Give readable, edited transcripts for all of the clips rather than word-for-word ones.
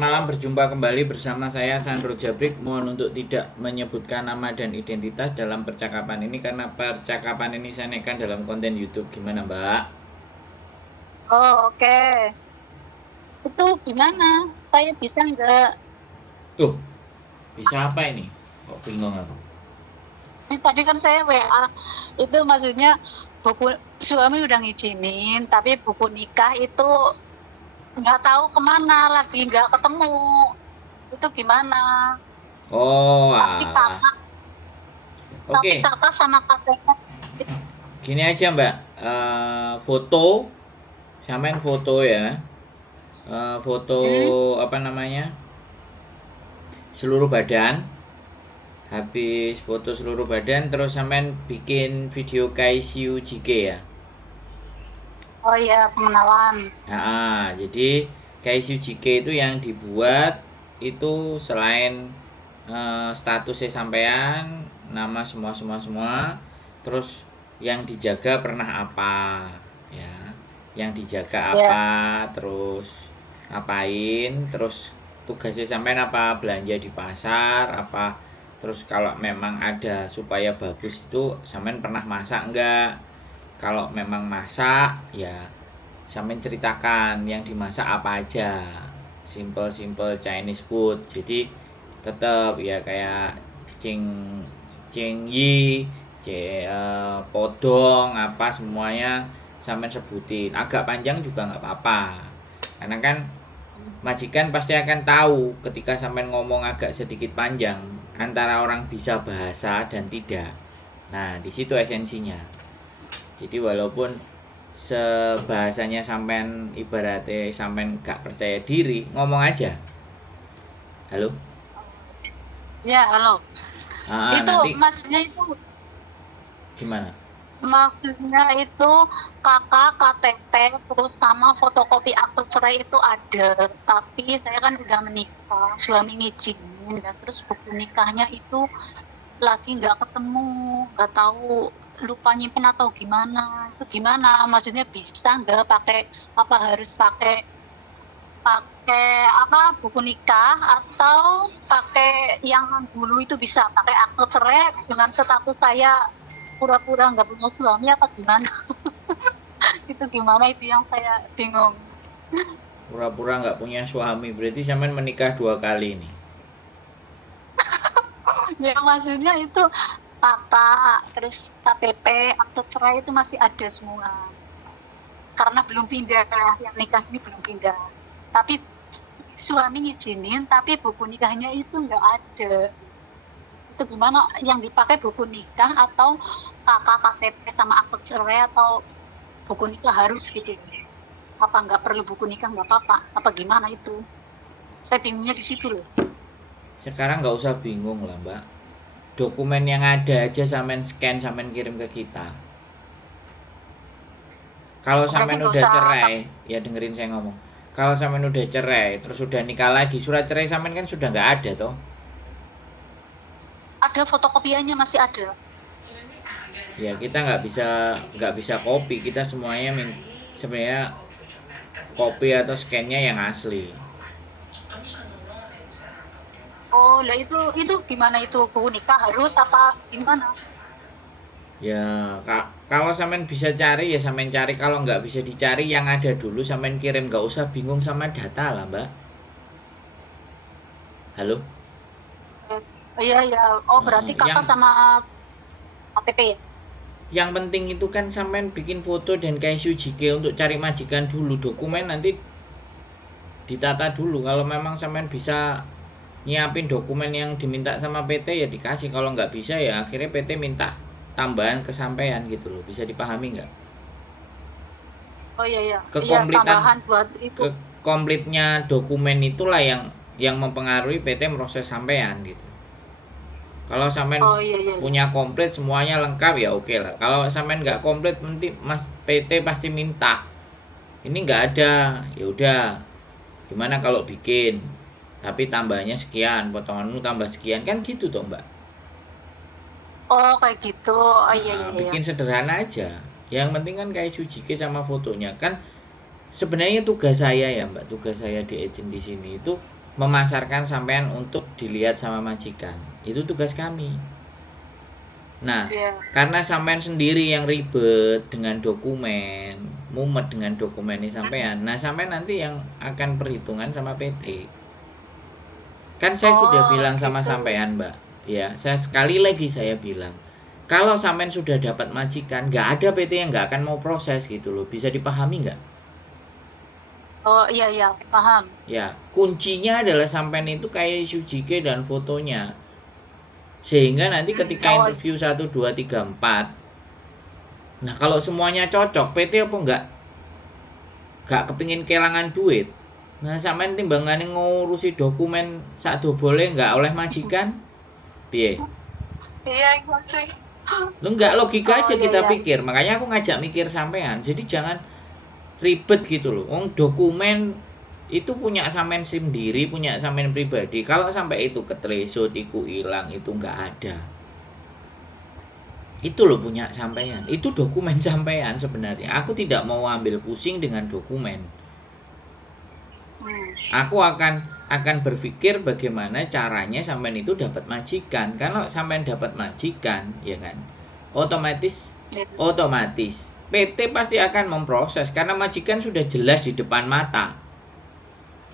malam, berjumpa kembali bersama saya Sandro Jabrik. Mohon untuk tidak menyebutkan nama dan identitas dalam percakapan ini karena percakapan ini saya naikkan dalam konten YouTube. Gimana, Mbak? Oh, oke. Itu gimana? Saya bisa nggak? Tuh, bisa apa ini? Kok bingung aku? Tadi kan saya WA, itu maksudnya buku suami udah ngizinin, tapi buku nikah itu nggak tahu kemana lagi, nggak ketemu. Itu gimana? Oh, Tapi alah. kakak, tapi Oke, kakak sama kakeknya, gini aja, Mbak. Foto, samain foto ya. Foto hmm? apa namanya? Seluruh badan. Habis foto seluruh badan terus sampean bikin video KICU JK ya. Oh iya, pengenalan. Nah, jadi KICU JK itu yang dibuat itu selain statusnya sampean, nama semua, terus yang dijaga pernah apa, ya, yang dijaga Ya, apa, terus ngapain, terus tugasnya sampean apa, belanja di pasar, apa, terus kalau memang ada supaya bagus itu sampean pernah masak enggak, kalau memang masak ya sampean ceritakan yang dimasak apa aja, simple Chinese food, jadi tetap ya kayak cing cing yi podong apa semuanya sampean sebutin, agak panjang juga nggak apa-apa karena kan majikan pasti akan tahu ketika sampean ngomong agak sedikit panjang antara orang bisa bahasa dan tidak. Nah, di situ esensinya. Jadi walaupun sebahasanya sampean ibaratnya sampean gak percaya diri, ngomong aja. Halo? ya, halo. Itu Nanti maksudnya itu gimana? Maksudnya itu kakak KTP terus sama fotokopi akte cerai itu ada, tapi saya kan udah menikah, suami ngizinin, dan terus buku nikahnya itu lagi nggak ketemu, nggak tahu lupa nyimpen atau gimana. Itu gimana? Maksudnya bisa nggak pakai apa harus pakai pakai apa buku nikah atau pakai yang dulu itu bisa pakai akte cerai dengan status saya pura-pura nggak punya suami apa gimana? Itu gimana itu yang saya bingung. Pura-pura nggak punya suami, berarti sampean menikah 2 kali nih. Ya maksudnya itu kakak terus KTP akte cerai itu masih ada semua karena belum pindah, yang nikah ini belum pindah, tapi suami ngizinin tapi buku nikahnya itu nggak ada. Itu gimana, yang dipakai buku nikah atau kakak KTP sama akte cerai atau buku nikah harus gitu? Apa nggak perlu buku nikah nggak apa-apa? Apa gimana itu? Saya bingungnya di situ loh. Sekarang nggak usah bingung lah, Mbak. Dokumen yang ada aja sampean scan, sampean kirim ke kita. Kalau Berarti sampean nggak udah usah cerai, ya dengerin saya ngomong. Kalau sampean udah cerai, terus udah nikah lagi, surat cerai sampean kan sudah nggak ada toh. ada fotokopiannya masih ada. Ya kita nggak bisa copy, kita semuanya sebenarnya copy atau scannya yang asli. Oh, lah itu gimana itu buku nikah harus apa gimana? Ya kalau sampean bisa cari ya sampean cari, kalau nggak bisa dicari yang ada dulu sampean kirim, nggak usah bingung sama data lah, Mbak. Halo. Oh, iya ya. Oh, berarti kakak yang sama KTP ya? yang penting itu kan sampean bikin foto dan KSU JK untuk cari majikan dulu, dokumen nanti ditata dulu. Kalau memang sampean bisa nyiapin dokumen yang diminta sama PT ya dikasih, kalau nggak bisa ya akhirnya PT minta tambahan kesampaian gitu loh, bisa dipahami nggak? Oh iya ya. Iya Kekompletan tambahan buat itu. kekomplitnya dokumen itulah yang mempengaruhi PT proses sampean gitu. Kalau sampean Oh iya iya iya. punya komplit semuanya lengkap ya oke lah. Kalau sampean nggak komplit nanti Mas PT pasti minta ini nggak ada, ya udah gimana kalau bikin tapi tambahnya sekian, potonganmu tambah sekian, kan gitu toh, Mbak. Oh kayak gitu. Oh iya iya iya. Bikin sederhana aja, yang penting kan kayak Sujike sama fotonya kan. Sebenarnya tugas saya ya, Mbak, tugas saya di agent di sini itu memasarkan sampean untuk dilihat sama majikan. Itu tugas kami. Nah, Iya. karena sampean sendiri yang ribet dengan dokumen, mumet dengan dokumen ini sampean. Nah, sampean nanti yang akan perhitungan sama PT. Kan saya sudah Oh, bilang sama gitu. sampean, Mbak. Ya, saya sekali lagi saya bilang, kalau sampean sudah dapat majikan, nggak ada PT yang nggak akan mau proses gitu loh. Bisa dipahami nggak? Oh, iya iya, paham. Ya, kuncinya adalah sampean itu kayak Sujike dan fotonya. Sehingga nanti ketika Oh, interview 1, 2, 3, 4, nah kalau semuanya cocok, PT apa nggak kepingin kehilangan duit. Nah, sampean timbangane ngurusi dokumen sak dobole nggak oleh majikan, piye? iya iya sih. Lu nggak logika Oh, aja iya kita iya. pikir. Makanya aku ngajak mikir sampean. Jadi jangan ribet gitu loh. Wong dokumen itu punya sampean sendiri, punya sampean pribadi. Kalau sampai itu ketresut, iku hilang, itu nggak ada. Itu loh punya sampean. Itu dokumen sampean sebenarnya. Aku tidak mau ambil pusing dengan dokumen. Hmm. Aku akan berpikir bagaimana caranya sampean itu dapat majikan. Kalau sampean dapat majikan, ya kan, otomatis Iya otomatis PT pasti akan memproses karena majikan sudah jelas di depan mata.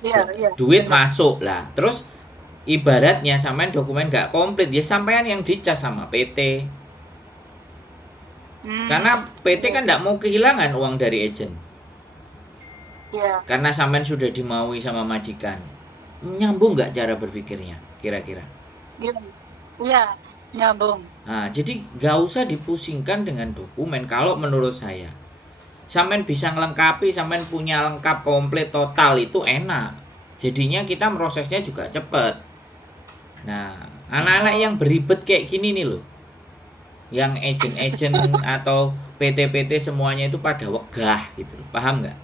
iya iya. Duit Benar. masuk lah. Terus ibaratnya sampean dokumen nggak komplit, ya sampean yang dicas sama PT. Karena PT Iya kan nggak mau kehilangan uang dari agent. iya. Karena sampean sudah dimaui sama majikan. Nyambung nggak cara berpikirnya kira-kira? Iya. Iya, nyambung. Nah, jadi nggak usah dipusingkan dengan dokumen kalau menurut saya. Sampean bisa ngelengkapi, sampean punya lengkap komplit total itu enak. Jadinya kita prosesnya juga cepet. Nah, anak-anak yang beribet kayak gini nih loh. Yang agent-agent atau PT-PT semuanya itu pada wegah gitu loh. Paham nggak?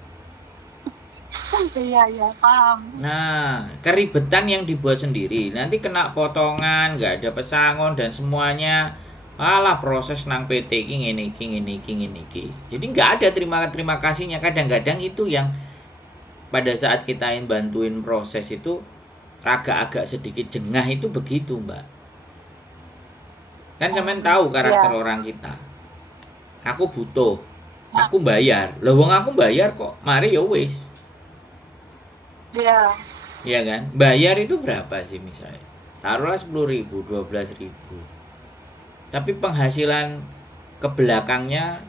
Iya iya, paham. Nah, keribetan yang dibuat sendiri, nanti kena potongan, nggak ada pesangon dan semuanya. Alah proses nang PT ki ngene iki ngene iki ngene iki. Jadi nggak ada terima kasihnya. Kadang-kadang itu yang pada saat kita yang bantuin proses itu agak-agak sedikit jengah itu begitu, Mbak. Kan sampean tahu karakter Iya. orang kita. Aku butuh, Nah, aku bayar. Lah wong aku bayar kok. Mari ya wis. iya. Iya kan? Bayar itu berapa sih misalnya? Taruhlah 10.000, 12.000. Tapi penghasilan ke belakangnya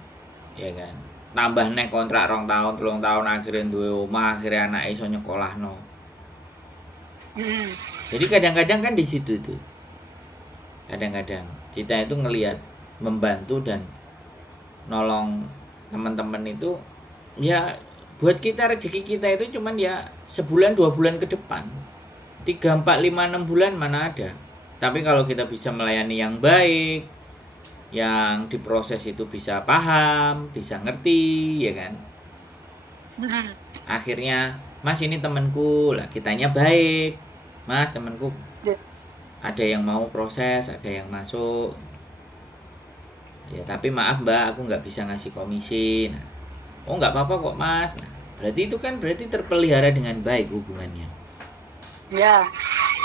ya kan. Tambah nek kontrak 2 tahun, 3 tahun akhirnya duwe omah, akhirnya anak iso nyekolahno. Hmm. Jadi kadang-kadang kan di situ tuh. Kadang-kadang kita itu ngelihat membantu dan nolong teman-teman itu ya buat kita rezeki kita itu cuman ya sebulan 2 bulan ke depan. 3, 4, 5, 6 bulan mana ada. Tapi kalau kita bisa melayani yang baik, yang diproses itu bisa paham, bisa ngerti, ya kan. Hmm. Akhirnya, Mas ini temanku, lah kitanya baik. Mas temanku Iya. ada yang mau proses, ada yang masuk. Ya tapi maaf Mbak, aku nggak bisa ngasih komisi. Nah, oh nggak apa-apa kok Mas. Nah, berarti itu kan berarti terpelihara dengan baik hubungannya. Iya.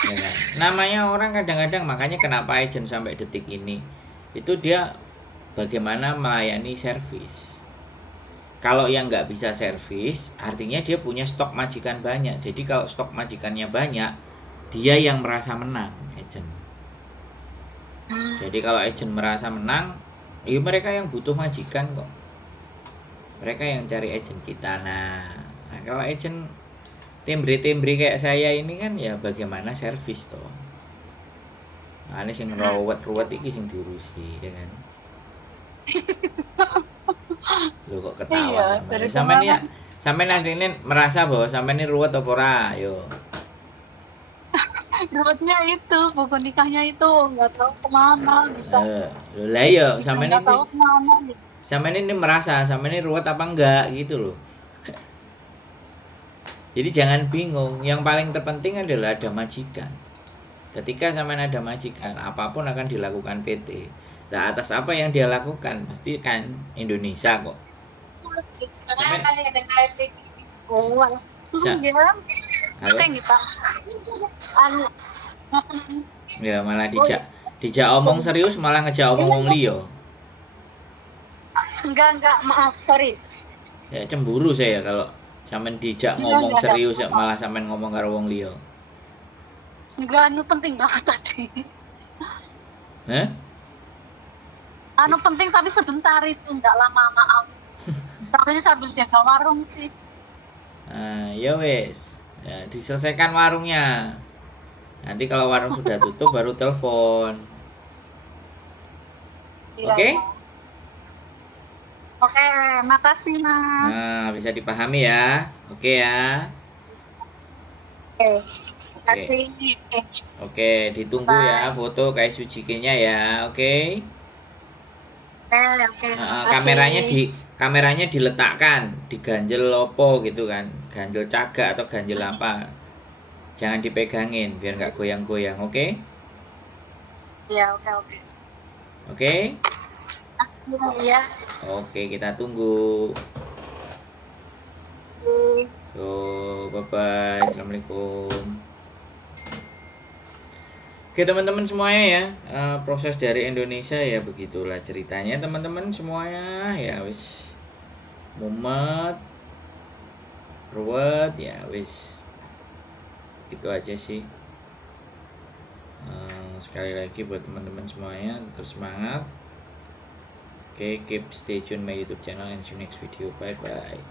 Ya kan? Namanya orang kadang-kadang makanya kenapa agent sampai detik ini itu dia bagaimana melayani servis. Kalau yang nggak bisa servis artinya dia punya stok majikan banyak. Jadi kalau stok majikannya banyak dia yang merasa menang agent. Jadi kalau agent merasa menang ya mereka yang butuh majikan kok. Mereka yang cari agent kita. Nah kalau agent timbre-timbre kayak saya ini kan ya bagaimana servis toh. Nah, ini sing ruwet-ruwet iki sing diurusi ya kan. Loh kok ketawa Iya, sama dari ini. Sampai ini ya, kemarin sampai aslinya merasa bahwa sampai ini ruwet apa ora? Ayo. dapatnya itu buku nikahnya itu nggak tahu kemana bisa Loh lah iya, bisa nggak tahu kemana gitu. sampai ini merasa sampai ini ruwet apa enggak gitu loh. Jadi jangan bingung. Yang paling terpenting adalah ada majikan. Ketika sampai ada majikan, apapun akan dilakukan PT. Nah, atas apa yang dia lakukan, pasti kan Indonesia kok. Sampai, Oh, sa- sudah Halo? Ceng Pak. Anu, Ya malah dijak omong serius malah ngejak omong wong liya. enggak, maaf, sorry. Ya cemburu saya kalau sampean dijak ngomong Enggak. serius ya malah sampean ngomong karo wong liya. Enggak, anu penting banget tadi. Hah? Anu penting tapi sebentar itu, enggak lama, maaf. Tapi sambil jaga warung sih. Ya wes. Ya, diselesaikan warungnya. Nanti kalau warung sudah tutup baru telepon. Iya. Oke? Oke, makasih Mas. Nah, bisa dipahami ya. Oke ya. Oke, makasih. Oke, ditunggu ya Bye. foto kayak Sujike-nya ya. Oke. Oke, makasih. Kameranya diletakkan, diganjel lopo gitu kan. Ganjel cagak atau ganjel apa. Jangan dipegangin biar nggak goyang-goyang, oke? Iya, oke. Oke? Makasih ya. Oke, kita tunggu. Yo, bye-bye. Assalamualaikum. Oke teman-teman semuanya ya, proses dari Indonesia ya begitulah ceritanya teman-teman semuanya ya wis mumet ruwet ya wis itu aja sih. Sekali lagi buat teman-teman semuanya terus semangat. Oke, keep stay tune my YouTube channel and see you next video. Bye bye.